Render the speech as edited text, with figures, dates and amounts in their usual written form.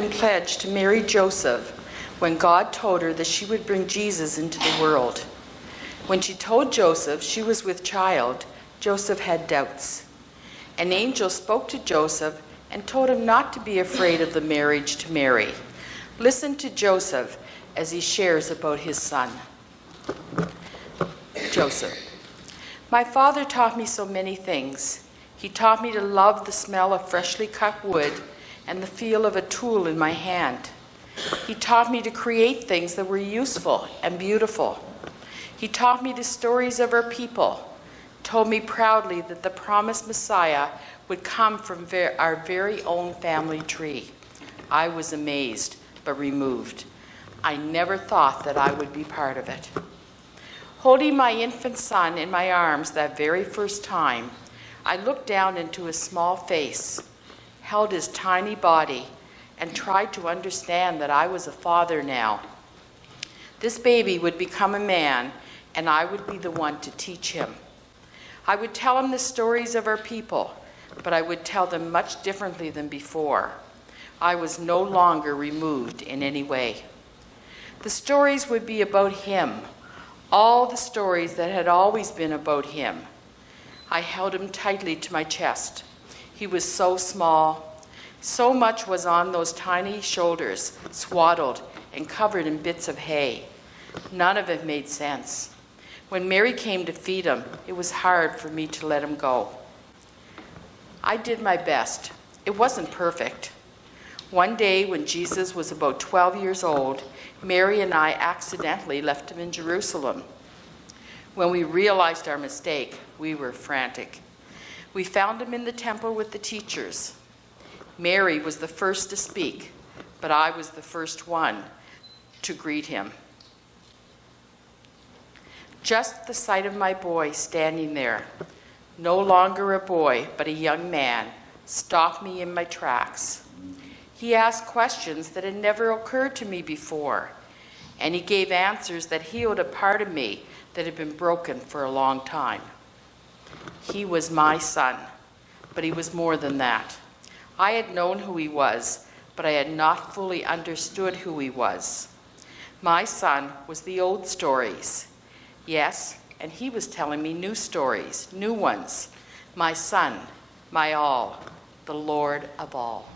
been pledged to marry Joseph when God told her that she would bring Jesus into the world. When she told Joseph she was with child, Joseph had doubts. An angel spoke to Joseph and told him not to be afraid of the marriage to Mary. Listen to Joseph as he shares about his son. Joseph: my father taught me so many things. He taught me to love the smell of freshly cut wood and the feel of a tool in my hand. He taught me to create things that were useful and beautiful. He taught me the stories of our people, told me proudly that the promised Messiah would come from our very own family tree. I was amazed, but removed. I never thought that I would be part of it. Holding my infant son in my arms that very first time, I looked down into his small face, held his tiny body, and tried to understand that I was a father now. This baby would become a man, and I would be the one to teach him. I would tell him the stories of our people, but I would tell them much differently than before. I was no longer removed in any way. The stories would be about him, all the stories that had always been about him. I held him tightly to my chest. He was so small. So much was on those tiny shoulders, swaddled and covered in bits of hay. None of it made sense. When Mary came to feed him, it was hard for me to let him go. I did my best. It wasn't perfect. One day when Jesus was about 12 years old, Mary and I accidentally left him in Jerusalem. When we realized our mistake, we were frantic. We found him in the temple with the teachers. Mary was the first to speak, but I was the first one to greet him. Just the sight of my boy standing there, no longer a boy, but a young man, stopped me in my tracks. He asked questions that had never occurred to me before, and he gave answers that healed a part of me that had been broken for a long time. He was my son, but he was more than that. I had known who he was, but I had not fully understood who he was. My son was the old stories. Yes, and he was telling me new stories, new ones. My son, my all, the Lord of all.